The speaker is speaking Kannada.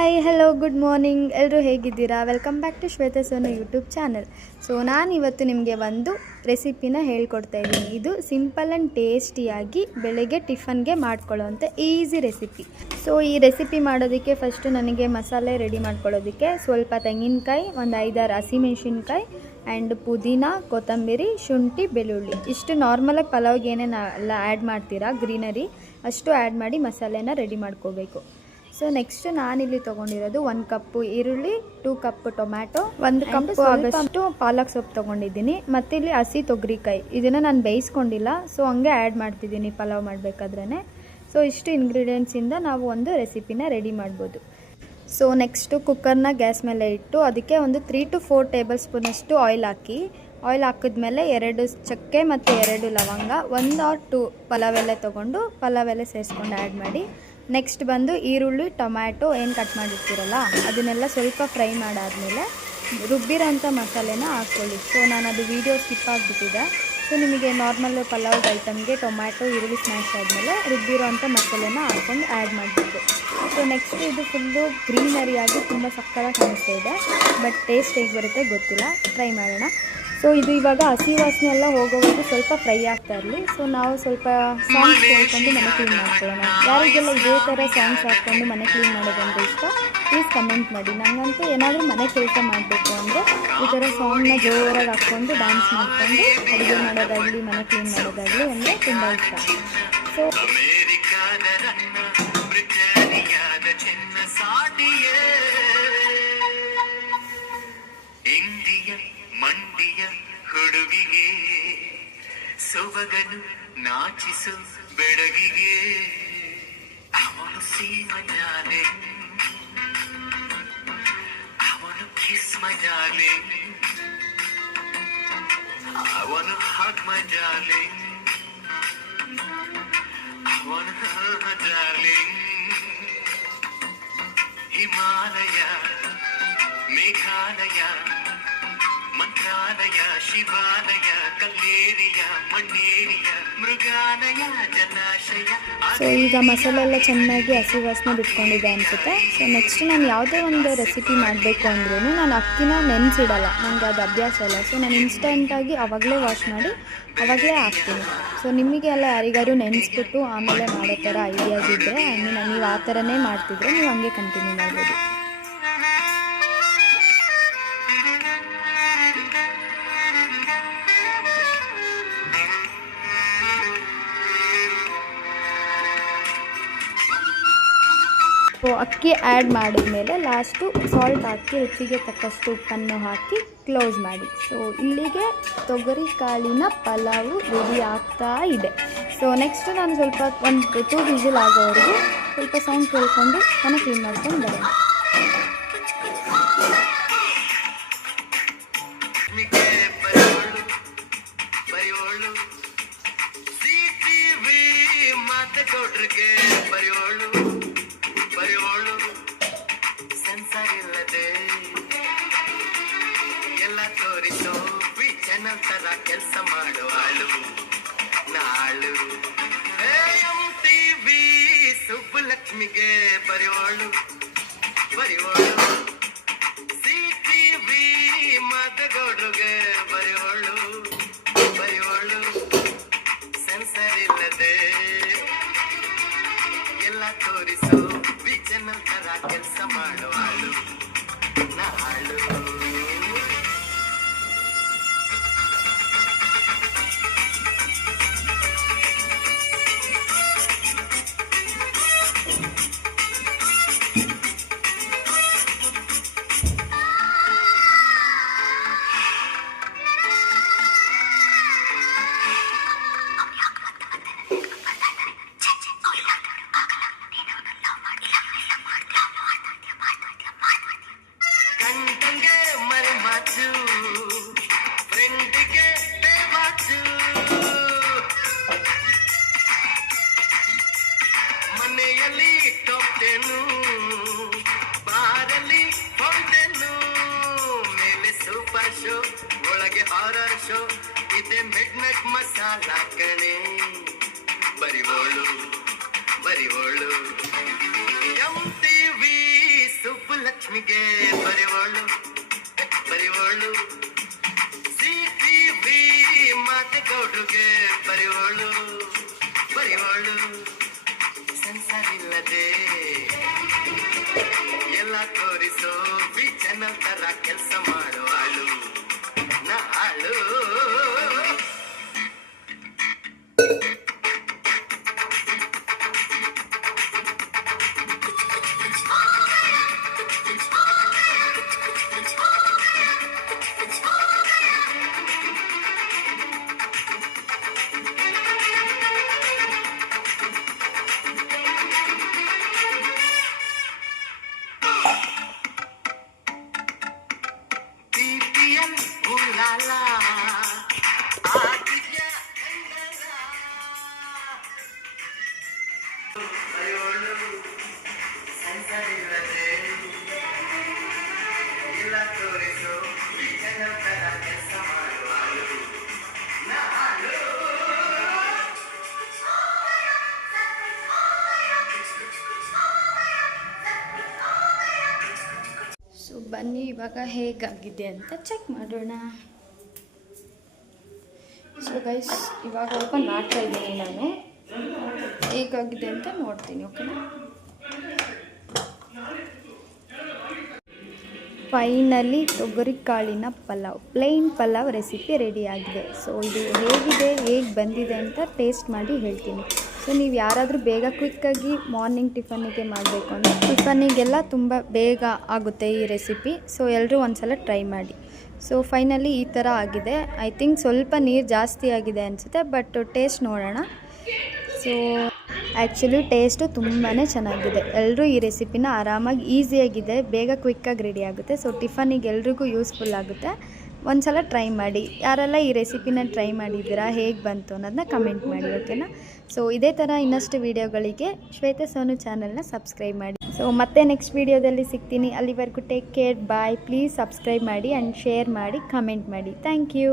ಹಾಯ್ ಹಲೋ ಗುಡ್ ಮಾರ್ನಿಂಗ್ ಎಲ್ಲರೂ ಹೇಗಿದ್ದೀರಾ? Welcome back to Shweta Sonu YouTube channel so ನಾನು ಇವತ್ತು ನಿಮಗೆ ಒಂದು ರೆಸಿಪಿನ ಹೇಳ್ಕೊಡ್ತಾ ಇದ್ದೀನಿ. ಇದು ಸಿಂಪಲ್ ಆ್ಯಂಡ್ ಟೇಸ್ಟಿಯಾಗಿ ಬೆಳಗ್ಗೆ ಟಿಫನ್ಗೆ ಮಾಡ್ಕೊಳ್ಳೋವಂಥ ಈಸಿ ರೆಸಿಪಿ ಸೊ ಈ ರೆಸಿಪಿ ಮಾಡೋದಕ್ಕೆ ಫಸ್ಟು ನನಗೆ ಮಸಾಲೆ ರೆಡಿ ಮಾಡ್ಕೊಳ್ಳೋದಕ್ಕೆ ಸ್ವಲ್ಪ ತೆಂಗಿನಕಾಯಿ, ಒಂದು ಐದಾರು ಹಸಿಮೆಣ್ಸಿನ್ಕಾಯಿ ಆ್ಯಂಡ್ ಪುದೀನ, ಕೊತ್ತಂಬರಿ, ಶುಂಠಿ, ಬೆಳ್ಳುಳ್ಳಿ. ಇಷ್ಟು ನಾರ್ಮಲಾಗಿ ಪಲಾವ್ಗೆ ಏನೇನು ಎಲ್ಲ ಆ್ಯಡ್ ಮಾಡ್ತೀರಾ? ಗ್ರೀನರಿ ಅಷ್ಟು ಆ್ಯಡ್ ಮಾಡಿ ಮಸಾಲೆನ ರೆಡಿ ಮಾಡ್ಕೋಬೇಕು. ಸೊ ನೆಕ್ಸ್ಟ್ ನಾನಿಲ್ಲಿ ತೊಗೊಂಡಿರೋದು ಒಂದು ಕಪ್ ಈರುಳ್ಳಿ ಟೂ ಕಪ್ ಟೊಮ್ಯಾಟೊ ಒಂದು ಕಪ್ ಆಗಷ್ಟು ಪಾಲಕ್ ಸೊಪ್ಪು ತಗೊಂಡಿದ್ದೀನಿ. ಮತ್ತೆ ಇಲ್ಲಿ ಹಸಿ ತೊಗರಿಕಾಯಿ. ಇದನ್ನು ನಾನು ಬೇಯಿಸ್ಕೊಂಡಿಲ್ಲ. ಸೊ ಹಂಗೆ ಆ್ಯಡ್ ಮಾಡ್ತಿದ್ದೀನಿ ಪಲಾವ್ ಮಾಡಬೇಕಾದ್ರೆ ಸೊ ಇಷ್ಟು ಇಂಗ್ರೀಡಿಯೆಂಟ್ಸಿಂದ ನಾವು ಒಂದು ರೆಸಿಪಿನ ರೆಡಿ ಮಾಡ್ಬೋದು. ಸೊ ನೆಕ್ಸ್ಟು ಕುಕ್ಕರ್ನ ಗ್ಯಾಸ್ ಮೇಲೆ ಇಟ್ಟು ಅದಕ್ಕೆ ಒಂದು ತ್ರೀ ಟು ಫೋರ್ ಟೇಬಲ್ ಸ್ಪೂನಷ್ಟು ಆಯಿಲ್ ಹಾಕಿ. ಆಯಿಲ್ ಹಾಕಿದ್ಮೇಲೆ ಎರಡು ಚಕ್ಕೆ ಮತ್ತು ಎರಡು ಲವಂಗ ಒಂದು ಆರ್ ಟು ಪಲಾವ್ ಎಲೆ ತೊಗೊಂಡು ಪಲಾವ್ ಎಲೆ ಸೇರಿಸ್ಕೊಂಡು ಆ್ಯಡ್ ಮಾಡಿ. ನೆಕ್ಸ್ಟ್ ಬಂದು ಈರುಳ್ಳಿ, ಟೊಮ್ಯಾಟೊ ಏನು ಕಟ್ ಮಾಡಿರ್ತೀರಲ್ಲ, ಅದನ್ನೆಲ್ಲ ಸ್ವಲ್ಪ ಫ್ರೈ ಮಾಡಾದಮೇಲೆ ರುಬ್ಬಿರೋಂಥ ಮಸಾಲೆನ ಹಾಕ್ಕೊಳ್ಳಿ ಸೊ ನಾನು ಅದು ವೀಡಿಯೋ ಸ್ಕಿಪ್ ಆಗಿಬಿಟ್ಟಿದೆ. ಸೊ ನಿಮಗೆ ನಾರ್ಮಲ್ ಪಲಾವ್ ಐಟಮ್ಗೆ ಟೊಮ್ಯಾಟೊ, ಈರುಳ್ಳಿ ಸ್ಮ್ಯಾಶ್ ಆದಮೇಲೆ ರುಬ್ಬಿರೋಂಥ ಮಸಾಲೆನ ಹಾಕ್ಕೊಂಡು ಆ್ಯಡ್ ಮಾಡಬೇಕು. ಸೊ ನೆಕ್ಸ್ಟ್ ಇದು ಫುಲ್ಲು ಗ್ರೀನರಿಯಾಗಿ ತುಂಬ ಸಕ್ಕತ್ತಾಗಿ ಕಾಣಿಸ್ತಾ ಇದೆ. ಬಟ್ ಟೇಸ್ಟ್ ಹೇಗೆ ಬರುತ್ತೆ ಗೊತ್ತಿಲ್ಲ. ಟ್ರೈ ಮಾಡೋಣ. ಸೊ ಇದು ಇವಾಗ ಹಸಿ ವಾಸನೆ ಎಲ್ಲ ಹೋಗೋವರೆಗೂ ಸ್ವಲ್ಪ ಫ್ರೈ ಆಗ್ತಾ ಇರಲಿ. ಸೊ ನಾವು ಸ್ವಲ್ಪ ಸಾಂಗ್ಸ್ ಕೇಳ್ಕೊಂಡು ಮನೆ ಕ್ಲೀನ್ ಮಾಡ್ಕೊಳ್ಳೋಣ. ಯಾರಿಗೆಲ್ಲ ಇದೇ ಥರ ಸಾಂಗ್ಸ್ ಹಾಕ್ಕೊಂಡು ಮನೆ ಕ್ಲೀನ್ ಮಾಡೋದಂದ್ರೆ ಇಷ್ಟ ಪ್ಲೀಸ್ ಕಮೆಂಟ್ ಮಾಡಿ. ನನಗಂತೂ ಏನಾದರೂ ಮನೆ ಕೆಲಸ ಮಾಡಬೇಕು ಅಂದರೆ ಈ ಥರ ಸಾಂಗ್ನ ಜೋರಾಗಿ ಹಾಕ್ಕೊಂಡು ಡ್ಯಾನ್ಸ್ ಮಾಡಿಕೊಂಡು ಅಡುಗೆ ಮಾಡೋದಾಗಲಿ, ಮನೆ ಕ್ಲೀನ್ ಮಾಡೋದಾಗಲಿ ಅಂದರೆ ತುಂಬ ಇಷ್ಟ. ಸೊ ಸಾಟಿಯೇ. ಸೊಬಗನು ನಾಚಿಸು ಬೆಡಗಿಗೆ ಅವನು ಸೀಮಜಾಲೆ ಅವನು ಕಿಸ್ ಮಜಾಲೆ ಅವನು ಹಗ್ ಮಜಾಲೆ ಅವನು darling ಹಿಮಾಲಯ ಮೇಘಾಲಯ ಮಂತ್ರಾಲಯ, ಶಿವಾಲಯ, ಕಲ್ಲೇರಿಯ, ಮಣ್ಣೇರಿಯ, ಮೃಗಾಲಯ, ಜಲಾಶಯ. ಸೊ ಈಗ ಮಸಾಲೆ ಎಲ್ಲ ಚೆನ್ನಾಗಿ ಹಸಿ ವಾಸನೆ ಬಿಟ್ಕೊಂಡಿದೆ ಅನ್ಸುತ್ತೆ. ಸೊ ನೆಕ್ಸ್ಟ್ ನಾನು ಯಾವುದೇ ಒಂದು ರೆಸಿಪಿ ಮಾಡಬೇಕು ಅಂದ್ರೂ ನಾನು ಅಕ್ಕಿನ ನೆನೆಸಿಡಲ್ಲ. ನನಗೆ ಅದು ಅಭ್ಯಾಸ ಇಲ್ಲ. ಸೊ ನಾನು ಇನ್ಸ್ಟೆಂಟಾಗಿ ಅವಾಗಲೇ ವಾಶ್ ಮಾಡಿ ಅವಾಗಲೇ ಹಾಕ್ತೀನಿ. ಸೊ ನಿಮಗೆ ಎಲ್ಲ ಯಾರಿಗಾರು ನೆನೆಸ್ಬಿಟ್ಟು ಆಮೇಲೆ ಮಾಡೋ ಥರ ಐಡಿಯಾಸ್ ಇದ್ದರೆ ಐ ಮೀನ್ ನೀವು ಆ ಥರನೇ ಮಾಡ್ತಿದ್ರೆ ನೀವು ಹಂಗೆ ಕಂಟಿನ್ಯೂ ಮಾಡ್ಬೋದು. ಸೊ ಅಕ್ಕಿ ಆ್ಯಡ್ ಮಾಡಿದ್ಮೇಲೆ ಲಾಸ್ಟು ಸಾಲ್ಟ್ ಹಾಕಿ, ರುಚಿಗೆ ತಕ್ಕಷ್ಟು ಉಪ್ಪನ್ನು ಹಾಕಿ ಕ್ಲೋಸ್ ಮಾಡಿ. ಸೊ ಇಲ್ಲಿಗೆ ತೊಗರಿ ಕಾಳಿನ ಪಲಾವು ರೆಡಿ ಆಗ್ತಾ ಇದೆ. ಸೊ ನೆಕ್ಸ್ಟ್ ನಾನು ಸ್ವಲ್ಪ ಒಂದು ಟೂ ವಿಸಿಲ್ ಆಗೋವರೆಗೂ ಸ್ವಲ್ಪ ಸೌಂಡ್ ಕೇಳ್ಕೊಂಡು ಮನೆ ಕ್ಲೀನ್ ಮಾಡ್ಕೊಂಡು ಬರೋಣ. ಬರೆಯೋಳು. ಬರೆಯೋಳು. ಸೆನ್ಸರ್ ಇಲ್ಲದೆ ಎಲ್ಲ ತೋರಿಸೋ ಚಾನಲ್ ತರ ಕೆಲಸ ಮಾಡುವಳು ನಾಳು. ಎಂ ಟಿವಿ ಸುಬ್ಬಲಕ್ಷ್ಮಿಗೆ ಬರೆಯೋಳು. ಬರೆಯೋಳು. ಸಿಟಿವಿ ಮತಗೌಡ್ರಿಗೆ ಬರೆಯೋಳು. ಬರೆಯೋಳು. ಸೆನ್ಸರ್ ಇಲ್ಲದೆ ಎಲ್ಲ ತೋರಿಸೋ ವಿಚನ ತರ ಕೆಲಸ ಮಾಡುವಾಳು ನಾಳು ಒಳಗೆ ಹಾರರ್ ಶೋ ಇದೆ ಮೆಟ್ ಮೆಟ್ ಮಸಾಲ ಕಣೆ. ಬರಿವೋಳು ಬರಿವೋಳು. ಎಂ ಟಿವಿ ಸುಬ್ಬುಲಕ್ಷ್ಮಿಗೆ ಬರಿವೋಳು ಬರಿವೋಳು. ಸಿ ಟಿ ವಿ ಮಾತೆಗೌಡ್ರಿಗೆ ಬರಿವೋಳು, ಬರೆವಳು. ಸಂಸಾರಿಲ್ಲದೆ ಎಲ್ಲ ತೋರಿಸೋ ಬಿ ತರ ಕೆಲಸ ಮಾಡುವಾಳು ನಾಳು ಬನ್ನಿ, ಇವಾಗ ಹೇಗಾಗಿದೆ ಅಂತ ಚೆಕ್ ಮಾಡೋಣ. ಸೊ ಗೈಸ್ ಇವಾಗ ಓಪನ್ ಮಾಡ್ತಾ ಇದ್ದೀನಿ ನಾನು. ಹೇಗಾಗಿದೆ ಅಂತ ನೋಡ್ತೀನಿ ಓಕೆನಾ ಫೈನಲಿ ತೊಗರಿ ಕಾಳಿನ ಪಲಾವ್ ಪ್ಲೇನ್ ಪಲಾವ್ ರೆಸಿಪಿ ರೆಡಿಯಾಗಿದೆ ಸೊ ಇದು ಹೇಗಿದೆ, ಹೇಗೆ ಬಂದಿದೆ ಅಂತ ಟೇಸ್ಟ್ ಮಾಡಿ ಹೇಳ್ತೀನಿ. ಸೊ ನೀವು ಯಾರಾದರೂ ಬೇಗ ಕ್ವಿಕ್ಕಾಗಿ ಮಾರ್ನಿಂಗ್ ಟಿಫನ್ನಿಗೆ ಮಾಡಬೇಕು ಅಂದರೆ ಟಿಫನ್ನಿಗೆಲ್ಲ ತುಂಬ ಬೇಗ ಆಗುತ್ತೆ ಈ ರೆಸಿಪಿ ಸೊ ಎಲ್ಲರೂ ಒಂದ್ಸಲ ಟ್ರೈ ಮಾಡಿ. ಸೊ ಫೈನಲಿ ಈ ಥರ ಆಗಿದೆ. ಐ ಥಿಂಕ್ ಸ್ವಲ್ಪ ನೀರು ಜಾಸ್ತಿ ಆಗಿದೆ ಅನಿಸುತ್ತೆ ಬಟ್ ಟೇಸ್ಟ್ ನೋಡೋಣ. ಸೊ ಆ್ಯಕ್ಚುಲಿ ಟೇಸ್ಟು ತುಂಬಾ ಚೆನ್ನಾಗಿದೆ. ಎಲ್ಲರೂ ಈ ರೆಸಿಪಿನ ಆರಾಮಾಗಿ ಈಸಿಯಾಗಿದೆ ಬೇಗ ಕ್ವಿಕ್ಕಾಗಿ ರೆಡಿ ಆಗುತ್ತೆ. ಸೊ ಟಿಫನ್ನಿಗೆ ಎಲ್ರಿಗೂ ಯೂಸ್ಫುಲ್ ಆಗುತ್ತೆ. ಒಂದು ಸಲ ಟ್ರೈ ಮಾಡಿ. ಯಾರೆಲ್ಲ ಈ ರೆಸಿಪಿನ ಟ್ರೈ ಮಾಡಿದ್ದೀರಾ, ಹೇಗೆ ಬಂತು ಅನ್ನೋದನ್ನ ಕಮೆಂಟ್ ಮಾಡಿ ಓಕೆನಾ ಸೊ ಇದೇ ಥರ ಇನ್ನಷ್ಟು ವೀಡಿಯೋಗಳಿಗೆ ಶ್ವೇತಾ ಸೋನು ಚಾನಲ್ನ ಸಬ್ಸ್ಕ್ರೈಬ್ ಮಾಡಿ. ಸೊ ಮತ್ತೆ ನೆಕ್ಸ್ಟ್ ವೀಡಿಯೋದಲ್ಲಿ ಸಿಗ್ತೀನಿ. ಅಲ್ಲಿವರೆಗೂ take care bye please subscribe ಮಾಡಿ ಆ್ಯಂಡ್ ಶೇರ್ ಮಾಡಿ ಕಮೆಂಟ್ ಮಾಡಿ. Thank you